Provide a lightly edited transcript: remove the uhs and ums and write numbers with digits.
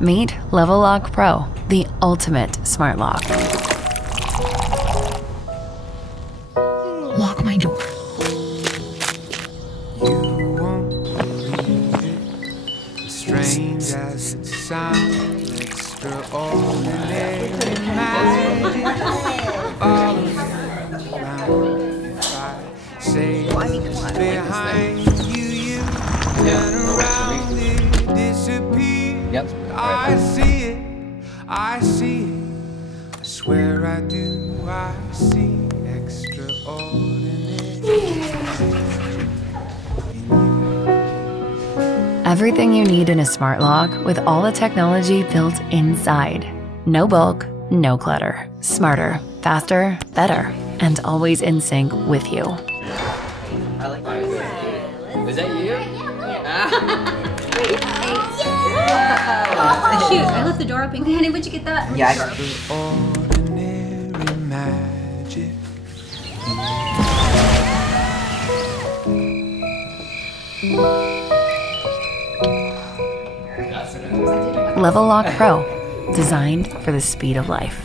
Meet Level Lock Pro, the ultimate smart lock. Lock my door. You won't believe it, as strange as it sounds, extraordinary magic all around. If I say it's behind you, you turn around, it disappears. I see it, I see it, I swear I do, I see extraordinary. Everything you need in a smart lock with all the technology built inside. No bulk, no clutter. Smarter, faster, better, and always in sync with you. Is that you? Shoot, I left the door open. Honey, where'd you get that? Yeah. Extraordinary magic. Level Lock Pro, designed for the speed of life.